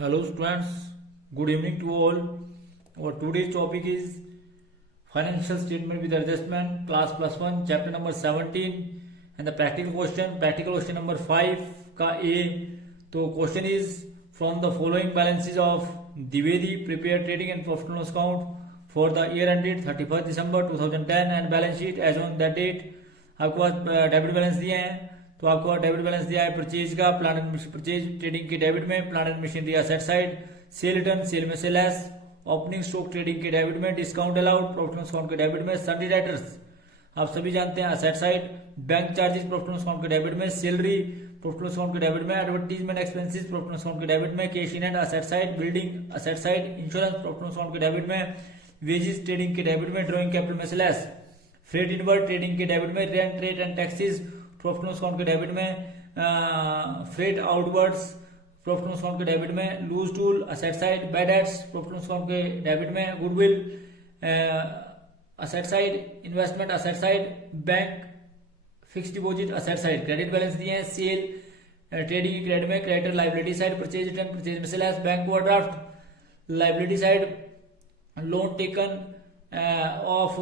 Hello students, good evening to all. Our today's topic is financial statement with adjustment, class plus one, chapter number 17, and the practical question number 5 का A. तो question is from the following balances of Divedi prepared trading and profit and loss account for the year ended 31st December 2010 and balance sheet as on that date. आपके पास debit balance दिए हैं, तो आपको debit balance दिया है purchase का, plant and purchase trading के debit में, plant and machinery asset side, sale return sale में से लेस, ओपनिंग स्टॉक ट्रेडिंग के डेबिट में, discount allowed profit and loss account के डेबिट में, सन्डी डेटर्स आप सभी जानते हैं asset side, bank charges profit and loss account के डेबिट में, salary profit and loss account के डेबिट में, advertisement expenses profit and loss account के डेबिट में, cash in and asset side, building asset side, insurance profit and loss account के debit में, wages trading के debit में, drawing capital में से लेस, फ्रेट इनवर्ड ट्रेडिंग के डेबिट में, rent rate and taxes profit and loss account के debit में, freight outwards profit and loss account के डेबिट में, loose tool asset side, bad debts profit and loss account के debit में, goodwill asset side, investment asset side, bank fix deposit asset side, credit balance दिए हैं, cell trading की credit में, creditor liability side, purchase return purchase में से less, bank overdraft liability side, loan taken of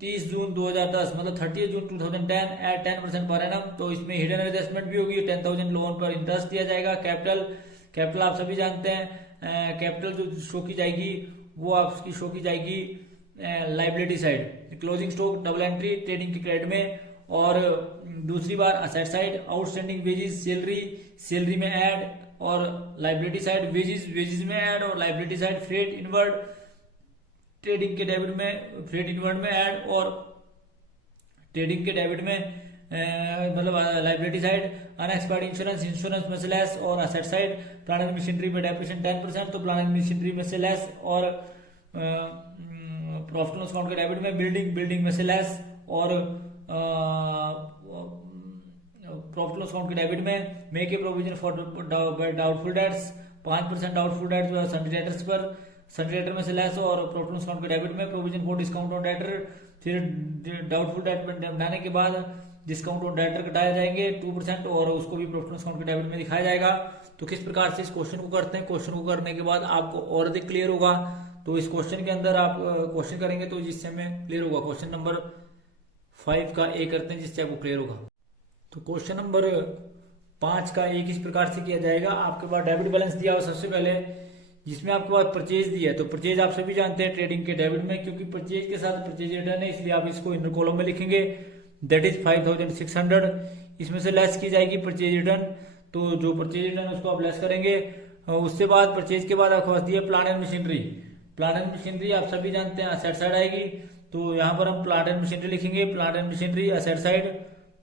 30 जून 2010 मतलब 30 जून 2010 eight 10% per annum, तो इसमें hidden adjustment भी होगी, 10,000 लोन पर इंटरेस्ट दिया जाएगा। कैपिटल आप सभी जानते हैं, कैपिटल जो शो की जाएगी वो आपकी शो की जाएगी liability side, closing stock double entry trading की क्रेडिट में, और दूसरी बार asset side, outstanding wages salary में ऐड और लाइबिलिटी साइड, वेजेस में ऐड और liability side, freight inward trading के डेबिट में, फ्रेट इनवर्ड में ऐड और ट्रेडिंग के डेबिट में मतलब लाइबिलिटी साइड, अनएक्सपायर्ड इंश्योरेंस में से लेस और asset side, plant and machinery में डेप्रिसिएशन 10%, तो प्लांट एंड मशीनरी में से लेस और प्रॉफिट एंड लॉस अकाउंट के डेबिट में, बिल्डिंग में से लेस और प्रॉफिट एंड लॉस अकाउंट के डेबिट में, make a provision for doubtful debts 5% doubtful debts जो है सन्डी डेटर्स पर, सन्डी डेटर में से लेस और प्रॉफिट एंड लॉस अकाउंट के डेबिट में, provision for discount on debtor, फिर डाउटफुल डेट बनाने के बाद डिस्काउंट ऑन डेटर कटाए जाएंगे 2% और उसको भी प्रॉफिट एंड लॉस अकाउंट के डेबिट में दिखाया जाएगा। तो किस प्रकार से इस क्वेश्चन को करते हैं, क्वेश्चन को करने के बाद आपको और अधिक क्लियर होगा, तो इस क्वेश्चन के अंदर आप क्वेश्चन करेंगे तो जिससे हमें क्लियर होगा। क्वेश्चन नंबर 5 का ए करते हैं जिससे आपको क्लियर होगा। तो क्वेश्चन नंबर 5 का ए किस प्रकार से किया जाएगा, आपके पास डेबिट बैलेंस दिया हो सबसे पहले, जिसमें आपके पास परचेज दिया है, तो परचेज आप सभी जानते हैं ट्रेडिंग के डेबिट में, क्योंकि परचेज के साथ परचेज रिटर्न है इसलिए आप इसको इनर कॉलम में लिखेंगे, दैट इज 5,600, इसमें से लेस की जाएगी परचेज रिटर्न, तो जो परचेज रिटर्न उसको आप लेस करेंगे। उसके बाद परचेज के बाद आपके पास दिया प्लांट एंड मशीनरी आप सभी जानते हैं असेट साइड आएगी, तो यहाँ पर हम प्लांट एंड मशीनरी लिखेंगे, plant and machinery asset side,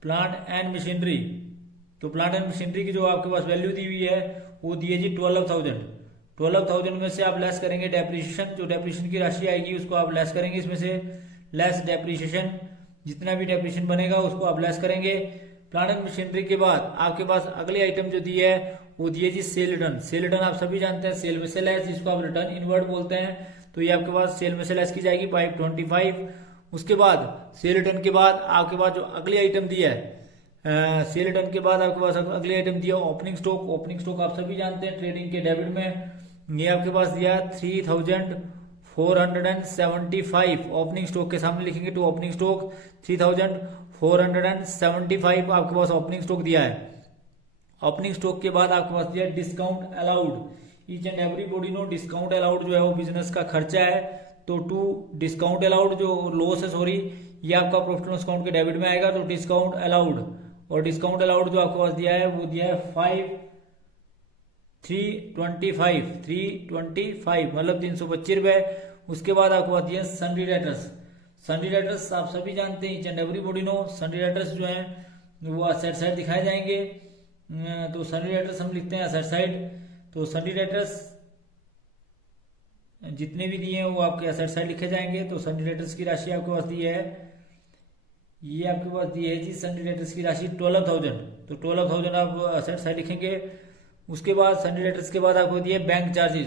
plant and machinery, तो प्लांट एंड मशीनरी की जो आपके पास वैल्यू दी हुई है वो दी है जी 12,000 में से आप लेस करेंगे डेप्रिसिएशन, जो डेप्रिसिएशन की राशि आएगी उसको आप लेस करेंगे, इसमें से लेस डेप्रिसिएशन, जितना भी डेप्रिसिएशन बनेगा उसको आप लेस करेंगे। प्लांट एंड मशीनरी के बाद आपके पास अगली आइटम जो दी है वो दी है जी सेल रिटर्न आप सभी जानते हैं, सेल में से लेस जिसको आप रिटर्न इनवर्ड बोलते हैं, तो ये आपके पास सेल में से लेस की जाएगी 525। उसके बाद सेल रिटर्न के बाद आपके पास जो अगली आइटम दी है, सेल रिटर्न के बाद आपके पास अगली आइटम दिया ओपनिंग स्टॉक आप सभी जानते हैं ट्रेडिंग के डेबिट में, ये आपके पास दिया 3,475, ओपनिंग स्टॉक के सामने लिखेंगे तो ओपनिंग स्टॉक 3,475 आपके पास ओपनिंग स्टॉक दिया है। ओपनिंग स्टॉक के बाद आपके पास दिया discount allowed, each and everybody know discount allowed जो है वो बिजनेस का खर्चा है, तो टू डिस्काउंट अलाउड जो लॉस है सॉरी ये आपका प्रॉफिट एंड लॉस अकाउंट के डेबिट में आएगा, तो डिस्काउंट अलाउड, और डिस्काउंट अलाउड जो आपके पास दिया है वो दिया है 325 मतलब 325 रुपए। उसके बाद आपको बात है सन्डी डेटर्स आप सभी जानते हैं, each and everybody know, sundry debtors जो है वो असेट साइड दिखाए जाएंगे, तो सन्डी डेटर्स हम लिखते हैं असेट साइड, तो सन्डी डेटर्स जितने भी दिए हैं वो आपके असेट साइड लिखे जाएंगे। तो सन्डी डेटर्स की राशि आपके पास दी है, ये आपके पास दी है जी सन्डी डेटर्स की राशि 12,000, तो 12,000 आप असेट साइड लिखेंगे। उसके बाद सन्डी डेटर्स के बाद आपको दिए बैंक चार्जेस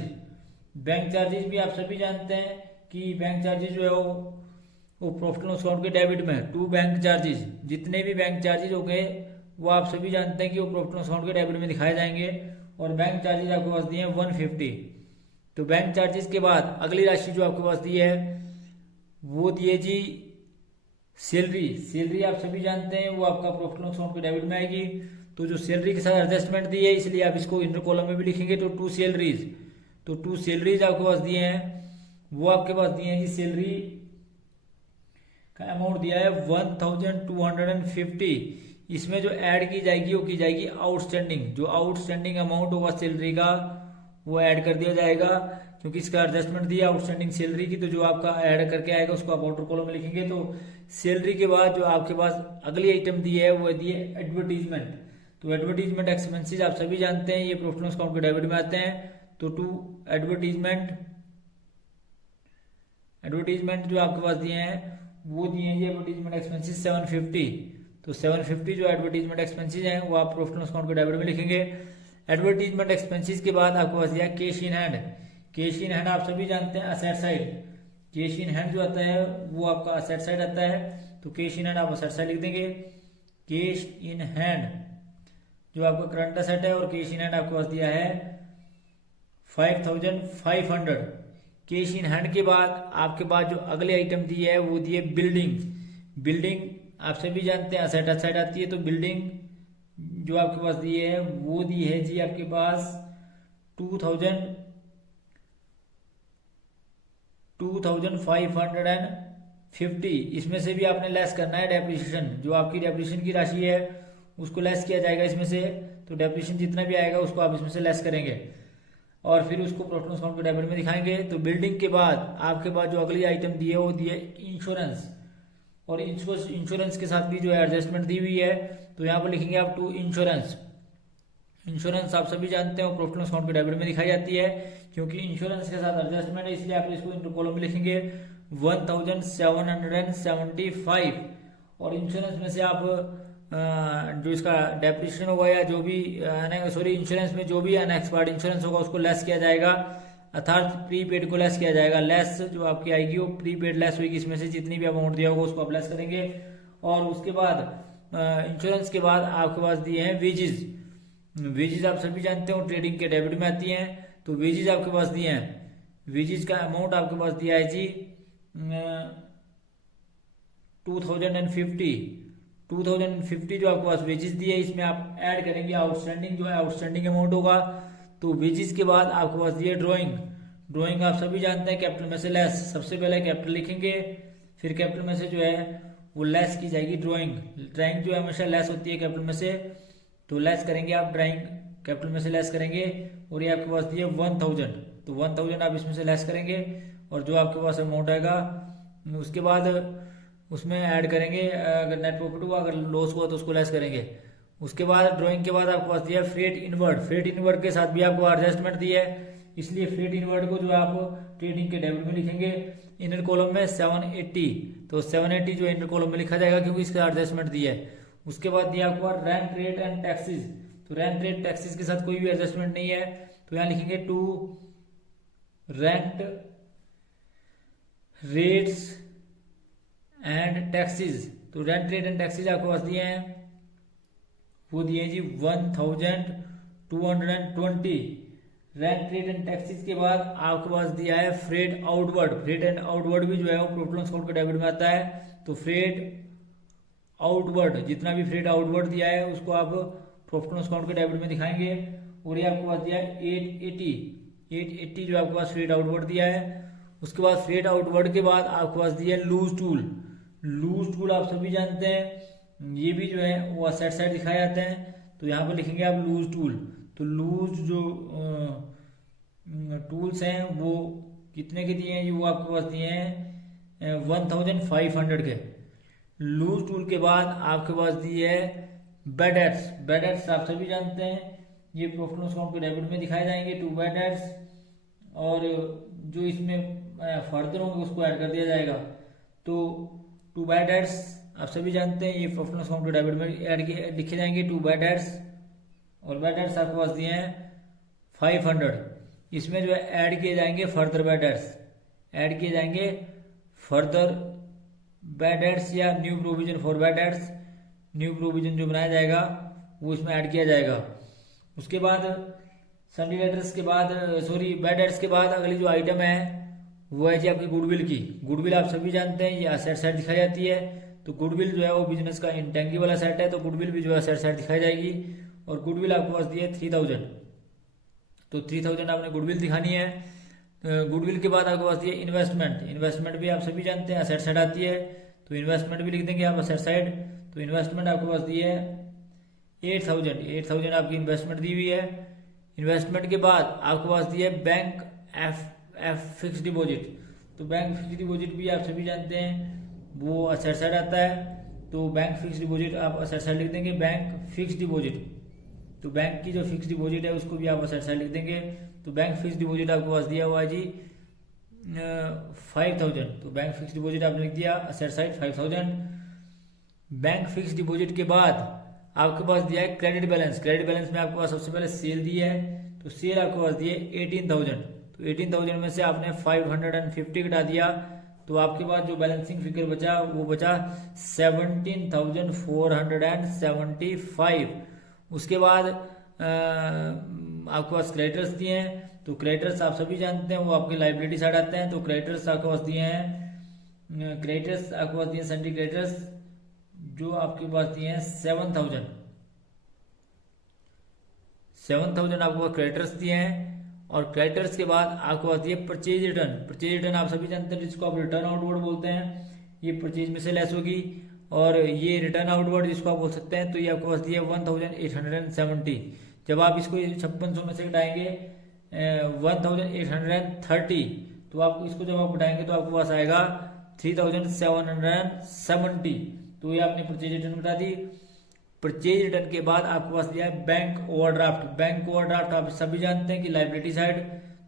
भी आप सभी जानते हैं कि बैंक चार्जेस जो है वो प्रॉफिट एंड लॉस अकाउंट के डेबिट में, टू बैंक चार्जेस, जितने भी बैंक चार्जेस हो गए वो आप सभी जानते हैं कि वो प्रॉफिट एंड लॉस अकाउंट के डेबिट में दिखाए जाएंगे। और बैंक चार्जेस आपके पास दिए हैं 150। तो बैंक चार्जेस के बाद अगली राशि जो आपके पास दी है वो दिए जी सैलरी। सैलरी आप सभी जानते हैं वो आपका प्रॉफिट लॉस अकाउंट के डेबिट में आएगी। तो जो सैलरी के साथ एडजस्टमेंट दी है इसलिए आप इसको इंटर कॉलम में भी लिखेंगे। तो टू सैलरीज, तो टू सैलरीज आपके पास दिए हैं, वो आपके पास दिए हैं जी सैलरी का अमाउंट दिया है 1250। इसमें जो ऐड की जाएगी वो की जाएगी आउटस्टैंडिंग, जो आउटस्टैंडिंग अमाउंट होगा सैलरी का वो ऐड कर दिया जाएगा, क्योंकि इसका एडजस्टमेंट दिया आउटस्टैंडिंग सैलरी की। तो जो आपका ऐड करके आएगा उसको आप आउटर कॉलम में लिखेंगे। तो सैलरी के बाद जो आपके पास अगली आइटम दी है वो दी है एडवर्टीजमेंट। तो एडवर्टीजमेंट एक्सपेंसेस आप सभी जानते हैं ये प्रॉफिट लॉस अकाउंट के डेबिट में आते हैं। तो टू एडवर्टीजमेंट, एडवर्टीजमेंट जो आपके पास दिए हैं वो दिए हैं ये एडवर्टीजमेंट एक्सपेंसेस 750। तो 750 जो एडवर्टीजमेंट एक्सपेंसेस हैं वो आप प्रॉफिट लॉस अकाउंट के डेबिट में लिखेंगे। एडवर्टीजमेंट एक्सपेंसेस के बाद आपके पास दिया cash in hand. Cash in hand आप सभी जानते हैं asset side. Cash in hand जो आता है वो आपका असेट साइड आता है। तो कैश इन हैंड आप असेट साइड लिख देंगे। कैश इन हैंड जो आपका करंट असेट है और कैश इन हैंड आपके पास दिया है 5500। कैश इन हैंड के बाद आपके पास जो अगली आइटम दी है वो दी है बिल्डिंग। बिल्डिंग आप सभी जानते हैं असेट साइड आती है। तो बिल्डिंग जो आपके पास दी है वो दी है जी आपके पास 2550। इसमें से भी आपने लेस करना है डेप्रिसिएशन, जो आपकी डेप्रिसिएशन की राशि है उसको लेस किया जाएगा इसमें से। तो डेप्रिसिएशन जितना भी आएगा उसको आप इसमें से लेस करेंगे और फिर उसको प्रॉफिट लॉस अकाउंट के डेबिट में दिखाएंगे। तो बिल्डिंग के बाद आपके पास जो अगली आइटम दी है वो दी है इंश्योरेंस। और इंश्योरेंस के साथ भी जो है एडजस्टमेंट दी हुई है। तो यहाँ पर लिखेंगे आप टू इंश्योरेंस। इंश्योरेंस आप सभी जानते हैं प्रॉफिट लॉस अकाउंट के डेबिट में दिखाई जाती है, क्योंकि इंश्योरेंस के साथ एडजस्टमेंट है इसलिए आप इसको इंटर कॉलम में लिखेंगे 1775। और इंश्योरेंस में से आप जो इसका डेप्रिसिएशन होगा या जो भी इंश्योरेंस में जो भी अनएक्सपायर्ड इंश्योरेंस होगा उसको लेस किया जाएगा, अर्थात प्रीपेड को लेस किया जाएगा। लेस जो आपकी आएगी वो प्रीपेड लेस होगी, इसमें से जितनी भी अमाउंट दिया होगा उसको आप लेस करेंगे। और उसके बाद इंश्योरेंस के बाद आपके पास दिए हैं वेजेस। वेजेस आप सभी जानते हो ट्रेडिंग के डेबिट में आती हैं। तो वेजेस आपके पास दिए हैं, वेजेस का अमाउंट आपके पास दिया है जी 2050 जो आपके पास वेजेस दिए है इसमें आप ऐड करेंगे आउटस्टैंडिंग, जो है आउटस्टैंडिंग अमाउंट होगा। तो वेजेस के बाद आपके पास दिए ड्राइंग। ड्राइंग आप सभी जानते हैं कैपिटल में से लेस, सबसे पहले कैपिटल लिखेंगे फिर कैपिटल में से जो है वो लेस की जाएगी ड्राइंग। ड्राइंग जो है हमेशा लेस होती है कैपिटल में से, तो लेस करेंगे आप ड्राइंग कैपिटल में से लेस करेंगे। और ये आपके पास दिए 1000, तो 1000 आप इसमें से लेस करेंगे और जो आपके पास अमाउंट आएगा उसके बाद उसमें ऐड करेंगे। अगर नेट प्रॉफिट हुआ, अगर लॉस हुआ तो उसको लेस करेंगे। उसके बाद ड्राइंग के बाद आपके पास दिया फ्रेट इनवर्ड। फ्रेट इनवर्ड के साथ भी आपको एडजस्टमेंट दी है, इसलिए फ्रेट इनवर्ड को जो आप ट्रेडिंग के डेबिट में लिखेंगे इनर कॉलम में 780। तो 780 जो इंटर कॉलम में लिखा जाएगा क्योंकि इसका एडजस्टमेंट दिया है। उसके बाद दिया आपको रेंट रेट एंड टैक्सेस। तो रेंट रेट टैक्सेस के साथ कोई भी एडजस्टमेंट नहीं है, तो यहाँ लिखेंगे to rent rates and taxes. तो रेंट रेट एंड टैक्सेस आपके पास दिए हैं, वो दिए जी 1220। रेंट रेट एंड टैक्सेस के बाद आपके पास दिया है freight outward. Freight and outward भी जो है वो प्रॉफिट लॉस अकाउंट के डेबिट में आता है। तो फ्रेट आउटवर्ड, जितना भी फ्रेट आउटवर्ड दिया है उसको आप प्रॉफिट लॉस अकाउंट के डेबिट में दिखाएंगे। और ये आपके पास दिया है 880 जो आपके पास फ्रेट आउटवर्ड दिया है। उसके बाद फ्रेट आउटवर्ड के बाद आपके पास दिया है लूज टूल। लूज टूल आप सभी जानते हैं ये भी जो है वो असेट साइड दिखाए जाते हैं। तो यहाँ पर लिखेंगे आप लूज टूल। तो लूज जो टूल्स हैं वो कितने के दिए हैं, वो आपके पास दिए हैं 1500 के। लूज टूल के बाद आपके पास दिए है बैड एड्स। बैड एड्स आप सभी जानते हैं ये प्रॉफिट लॉस अकाउंट के डेबिट में दिखाए जाएंगे टू बैड एड्स, और जो इसमें फर्दर होंगे उसको ऐड कर दिया जाएगा। तो टू बैड एड्स आप सभी जानते हैं ये प्रॉफिट लॉस अकाउंट के डेबिट में ऐड लिखे जाएंगे टू बैड एड्स। और बैड एड्स आपके पास दिए हैं 500। इसमें जो है ऐड किए जाएंगे फर्दर बैड एड्स, ऐड किए जाएंगे फर्दर बैड एड्स या new provision for bad debts. New provision जो बनाया जाएगा वो इसमें ऐड किया जाएगा। उसके बाद सन्डी डेटर्स के बाद सॉरी बैड डेट्स के बाद अगली जो आइटम है वो है जी आपकी गुडविल की। गुडविल आप सभी जानते हैं ये असेट साइड दिखाई जाती है। तो गुडविल जो है वो बिजनेस का इंटेंगिबल असेट है, तो गुडविल भी जो है असेट साइड दिखाई जाएगी। और गुडविल आपके पास दी है 3000, तो 3000 आपने गुडविल दिखानी है। गुडविल के बाद आपके पास दी है इन्वेस्टमेंट। इन्वेस्टमेंट भी आप सभी जानते हैं असेट साइड आती है, तो इन्वेस्टमेंट भी लिख देंगे आप असेट साइड। तो इन्वेस्टमेंट आपके पास दी है 8000 आपकी इन्वेस्टमेंट दी हुई है। इन्वेस्टमेंट के बाद आपके पास दी है बैंक एफ फिक्स डिपॉजिट। तो बैंक फिक्स डिपॉजिट भी आप सभी जानते हैं वो असेट साइड आता है, तो बैंक फिक्स डिपॉजिट आप असेट साइड लिख देंगे बैंक फिक्स डिपॉजिट। तो बैंक की जो फिक्स डिपॉजिट है उसको भी आप असेट साइड लिख देंगे। तो बैंक फिक्स डिपॉजिट आपके पास दिया हुआ है जी 5000, तो बैंक फिक्स डिपॉजिट आपने लिख दिया asset side 5000। Bank fix deposit के बाद आपके पास दिया है क्रेडिट बैलेंस। क्रेडिट बैलेंस में आपके पास सबसे पहले सेल दी है, तो सेल आपके पास दी है 18000। तो 18000 में से आपने 550 घटा दिया, तो आपके पास जो बैलेंसिंग फिगर बचा वो बचा 17475। उसके बाद आपके पास क्रेडिटर्स दिए हैं, तो क्रेडिटर्स आप सभी जानते हैं वो आपके लाइबिलिटी साइड आते हैं। तो क्रेडिटर्स आपके पास दिए हैं, क्रेडिटर्स आपके पास दिए सन्डी क्रेडिटर्स जो आपके पास दिए हैं 7000 आपके पास क्रेडिटर्स दिए हैं। और क्रेडिटर्स के बाद आपके पास दिए परचेज रिटर्न। परचेज रिटर्न आप सभी जानते हैं जिसको आप रिटर्न आउटवर्ड बोलते हैं, ये परचेज में से लेस होगी। और ये रिटर्न आउटवर्ड जिसको आप बोल सकते हैं, तो ये आपके पास दिया 1870। जब आप इसको 5600 में से घटाएंगे 1830, तो आप इसको जब आप घटाएंगे तो आपके पास आएगा 3770। तो ये आपने परचेज रिटर्न घटा दी। परचेज रिटर्न के बाद आपके पास दिया है बैंक ओवरड्राफ्ट। बैंक ओवरड्राफ्ट आप सभी जानते हैं कि लाइबिलिटी साइड,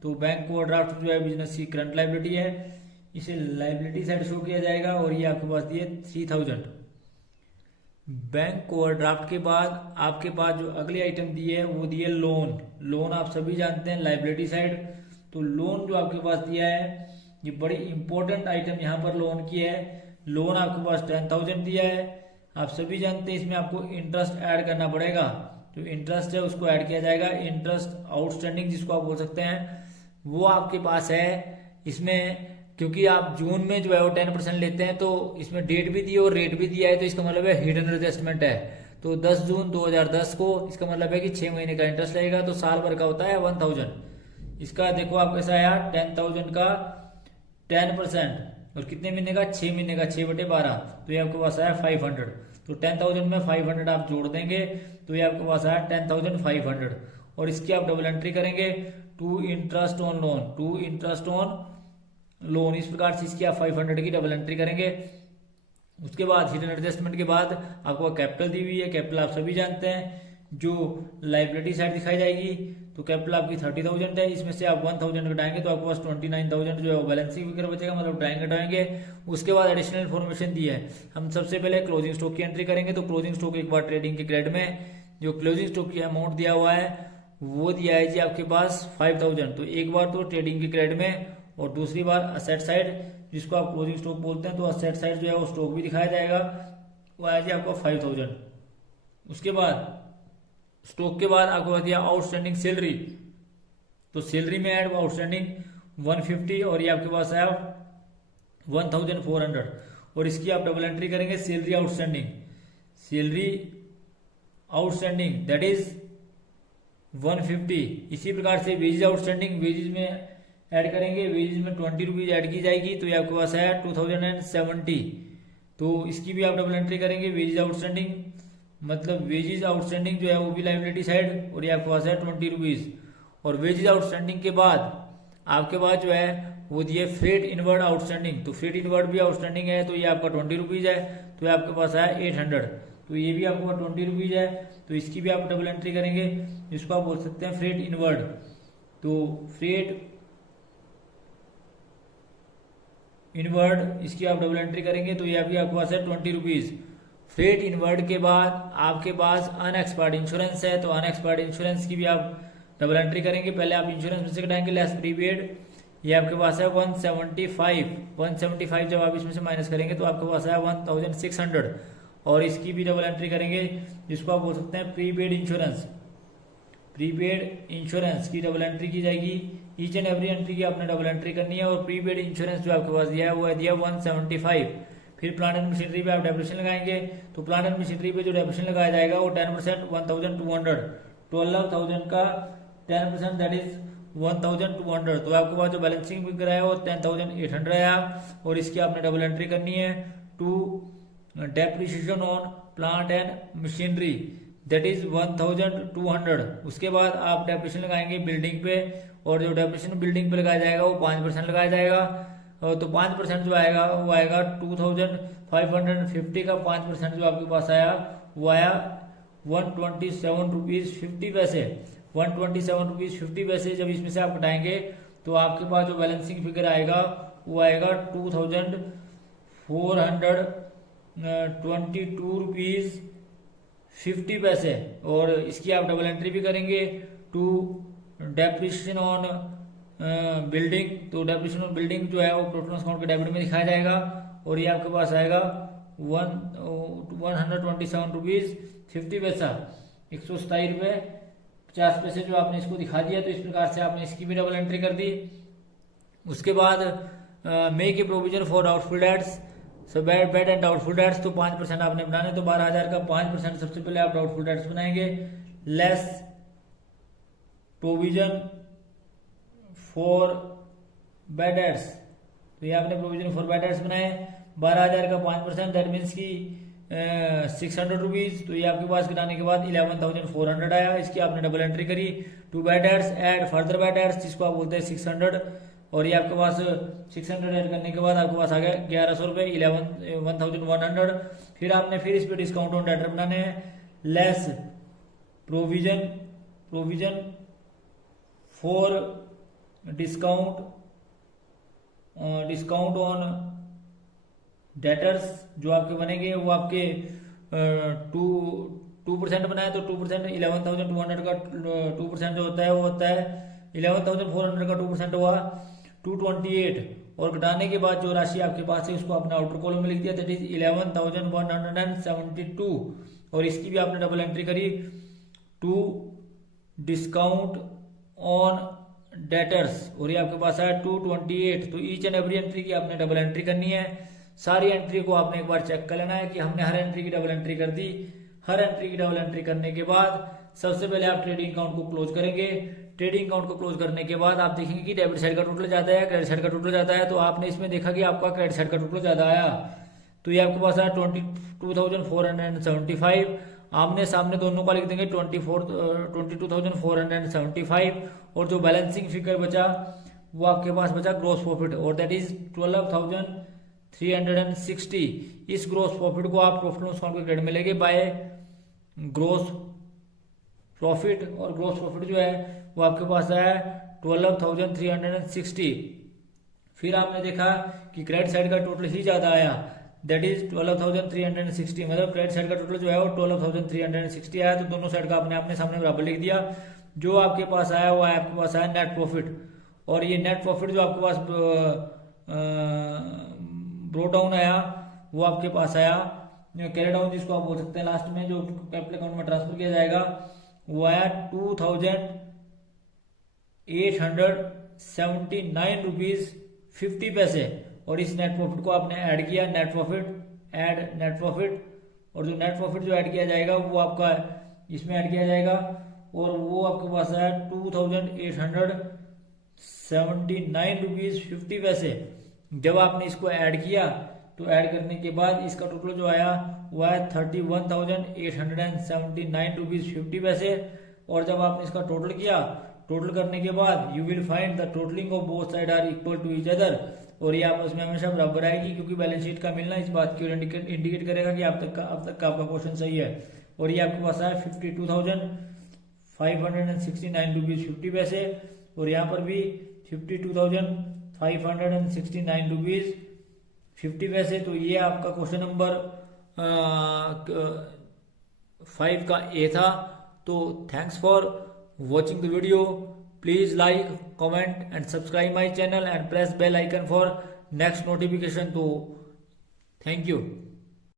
तो बैंक ओवरड्राफ्ट जो है बिजनेस की करंट लाइबिलिटी है, इसे लाइबिलिटी साइड शो किया जाएगा। और ये आपके पास दिए 3000। बैंक ओवरड्राफ्ट के बाद आपके पास जो अगली आइटम दी है वो दी है लोन। लोन आप सभी जानते हैं लाइबिलिटी साइड, तो लोन जो आपके पास दिया है ये बड़ी इंपॉर्टेंट आइटम यहाँ पर लोन की है। लोन आपके पास 10000 दिया है। आप सभी जानते हैं इसमें आपको इंटरेस्ट ऐड करना पड़ेगा, जो इंटरेस्ट है उसको ऐड किया जाएगा। इंटरेस्ट आउटस्टैंडिंग जिसको आप बोल सकते हैं वो आपके पास है इसमें, क्योंकि आप जून में जो है वो 10% लेते हैं, तो इसमें डेट भी दी है और रेट भी दिया है, तो इसका मतलब है हिडन एडजस्टमेंट है। तो 10 जून 2010 को इसका मतलब है कि 6 महीने का इंटरेस्ट लगेगा, तो साल भर का होता है 1000। इसका देखो आप कैसा आया 10000 का 10%, और कितने महीने का 6 महीने का 6/12, तो ये आपके पास आया 500। तो 10000 में 500 आप जोड़ देंगे तो ये आपके पास आया 10500। और इसकी आप डबल एंट्री करेंगे to interest on loan, to interest on loan, इस प्रकार से इसकी आप 500 की डबल एंट्री करेंगे। उसके बाद हिडन एडजस्टमेंट के बाद आपको कैपिटल दी हुई है। कैपिटल आप सभी जानते हैं जो लाइबिलिटी साइड दिखाई जाएगी, तो कैपिटल आपकी 30000 है, इसमें से आप 1000 घटाएंगे तो आपके पास 29000 जो है वो बैलेंसिंग फिगर बचेगा, मतलब ड्राइंग घटाएंगे। उसके बाद एडिशनल इन्फॉर्मेशन दी है। हम सबसे पहले क्लोजिंग स्टॉक की एंट्री करेंगे, तो क्लोजिंग स्टॉक एक बार ट्रेडिंग के क्रेडिट में जो क्लोजिंग स्टॉक की अमाउंट दिया हुआ है वो दिया है जी आपके पास 5000। तो एक बार तो ट्रेडिंग के क्रेडिट में और दूसरी बार असेट साइड जिसको आप क्लोजिंग स्टॉक बोलते हैं, तो असेट साइड जो है वो स्टॉक भी दिखाया जाएगा, वो आया जी आपको 5000। उसके बाद स्टॉक के बाद आपको दिया आउटस्टैंडिंग सैलरी, तो सैलरी में ऐड आउटस्टैंडिंग 150 और ये आपके पास आया 1400। और इसकी आप डबल एंट्री करेंगे salary outstanding, salary outstanding that is 150। इसी प्रकार से वेजेज आउटस्टैंडिंग, वेजेज में ऐड करेंगे, वेजेज में 20 रुपीज ऐड की जाएगी, तो ये आपके पास है 2070। तो इसकी भी आप डबल एंट्री करेंगे वेजेज आउटस्टैंडिंग, मतलब वेजेज आउटस्टैंडिंग जो है वो भी लाइबिलिटी साइड, और ये आपके पास है 20 रुपीज। और वेजेज आउटस्टैंडिंग के बाद आपके पास जो है वो दिए फ्रेट इनवर्ड आउटस्टैंडिंग, तो फ्रेट इनवर्ड भी आउटस्टैंडिंग है, तो ये आपका 20 रुपीज है, तो ये आपके पास है 800। तो ये भी आपके पास 20 रुपीज है, तो इसकी भी आप डबल एंट्री करेंगे, जिसको आप बोल सकते हैं फ्रेट इनवर्ड। तो फ्रेट इनवर्ड इसकी आप डबल एंट्री करेंगे, तो ये भी आपके पास है 20 रुपीज। फ्रेट इनवर्ड के बाद आपके पास अनएक्सपायर्ड इंश्योरेंस है, तो अनएक्सपायर्ड इंश्योरेंस की भी आप डबल एंट्री करेंगे। पहले आप इंश्योरेंस में से घटाएंगे लेस प्रीपेड, ये आपके पास है 175 जब आप इसमें से माइनस करेंगे तो आपके पास है 1600। और इसकी भी डबल एंट्री करेंगे, जिसको आप बोल सकते हैं प्रीपेड इंश्योरेंस। प्रीपेड इंश्योरेंस की डबल एंट्री की जाएगी। ईच एंड एवरी एंट्री की आपने डबल एंट्री करनी है। और प्रीपेड इंश्योरेंस जो आपके पास दिया है वो है दिया 175। फिर प्लांट एंड मशीनरी पे आप डेप्रिसिएशन लगाएंगे, तो प्लांट एंड मशीनरी पे जो डेप्रिसिएशन लगाया जाएगा वो 10% 1200, 12,000 का 10% दैट इज 1200। तो आपके पास जो बैलेंसिंग फिगर है वो 10,800 आया। और इसकी आपने डबल एंट्री करनी है to depreciation on plant and machinery that is 1200। उसके बाद आप डेप्रिसिएशन लगाएंगे बिल्डिंग पे, और जो डेप्रिसिएशन बिल्डिंग पे लगाया जाएगा वो 5% लगाया जाएगा। तो 5% जो आएगा वो आएगा 2,550 का 5% जो आपके पास आया वो आया 127 रुपीज 50 पैसे। 127 रुपीज 50 पैसे जब इसमें से आप घटाएंगे तो आपके पास जो बैलेंसिंग फिगर आएगा वो आएगा 2,422 रुपीज 50 पैसे। और इसकी आप डबल एंट्री भी करेंगे टू डेप्रिसिएशन ऑन बिल्डिंग। तो डेप्रिसिएशन ऑन बिल्डिंग जो है वो प्रॉफिट अकाउंट के डेबिट में दिखाया जाएगा, और ये आपके पास आएगा 127 रुपीज 50 पैसा, 127 रुपये 50 पैसे जो आपने इसको दिखा दिया। तो इस प्रकार से आपने इसकी भी डबल एंट्री कर दी। उसके बाद make a provision for doubtful debts, so bad and doubtful debts. तो 5% आपने बनाने, तो 12,000 का 5% सबसे पहले आप डाउटफुल डेट्स बनाएंगे। Less provision for bad debts, तो ये आपने प्रोविजन फॉर बैड डेट्स बनाए। 12,000 का 5% दैट मीन्स की 600 रुपीज। तो ये आपके पास घटाने के बाद 11,400 आया। इसकी आपने डबल एंट्री करी to bad debts add further bad debts, जिसको आप बोलते हैं 600। और ये आपके पास 600 ऐड करने के बाद आपके पास आ गया 1100 रुपये, 11,100। फिर आपने फिर इस पे डिस्काउंट ऑन डेटर बनाने हैं। Less provision for discount on debtors जो आपके बनेंगे वो आपके 2% बनाए, तो 2% 11,200 का 2% जो होता है वो होता है 11,400 का 2% हुआ 228। और घटाने के बाद जो राशि आपके पास है उसको आपने आउटर कॉलम में लिख दिया, दैट इज 11,172। और इसकी भी आपने डबल एंट्री करी टू डिस्काउंट ऑन डेटर्स, और ये आपके पास है 228। तो ईच एंड एवरी एंट्री की आपने डबल एंट्री करनी है। सारी एंट्री को आपने एक बार चेक कर लेना है कि हमने हर एंट्री की डबल एंट्री कर दी। हर एंट्री की डबल एंट्री करने के बाद सबसे पहले आप ट्रेडिंग अकाउंट को क्लोज करेंगे। ट्रेडिंग अकाउंट को क्लोज करने के बाद आप देखेंगे कि डेबिट साइड का टोटल ज्यादा है, क्रेडिट साइड का टोटल ज्यादा है। तो आपने इसमें देखा कि आपका क्रेडिट साइड का टोटल ज्यादा आया, तो ये आपके पास आया 22,475। आमने सामने दोनों का लिख देंगे 22,475। और जो बैलेंसिंग फिगर बचा वो आपके पास बचा ग्रोस प्रॉफिट, और दैट इज 12,360। इस ग्रोस प्रॉफिट को आप प्रॉफिट लॉस अकाउंट के क्रेडिट में लेंगे बाय ग्रोस प्रॉफिट। और ग्रोस प्रॉफिट जो है वो आपके पास है 12,360। फिर आपने देखा कि क्रेडिट साइड का टोटल ही ज्यादा आया, दैट इज 12,360। मतलब क्रेडिट साइड का टोटल जो है वो 12,360 आया। तो दोनों साइड का आपने अपने सामने बराबर लिख दिया। जो आपके पास आया वो आपके पास आया नेट प्रॉफिट। और ये नेट प्रॉफिट जो आपके पास ब्रोट डाउन आया वो आपके पास आया कैरी डाउन, जिसको आप बोल सकते हैं लास्ट में जो कैपिटल अकाउंट में ट्रांसफर किया जाएगा, वो आया 2,879 रुपीज 50 पैसे। और इस नेट प्रॉफिट को आपने ऐड किया, नेट प्रॉफिट और जो नेट प्रॉफिट जो ऐड किया जाएगा वो आपका इसमें ऐड किया जाएगा, और वो आपके पास है 2,879 रुपीज 50 पैसे। जब आपने इसको ऐड किया तो ऐड करने के बाद इसका टोटल जो आया वो आया 31,879 रुपीज 50 पैसे। और जब आपने इसका टोटल किया, टोटल करने के बाद you will find the totalling of both side are equal to each other. और ये आपस में हमेशा बराबर आएगी, क्योंकि बैलेंस शीट का मिलना इस बात की इंडिकेट करेगा कि अब तक का आपका क्वेश्चन सही है। और ये आपके पास आया 52,569 रुपीज 50 पैसे, और यहाँ पर भी 52,569 रुपीज 50 पैसे। तो ये आपका क्वेश्चन नंबर 5 का ए था। तो thanks for watching the video. Please like, comment and subscribe my channel and press bell icon for next notification. So thank you.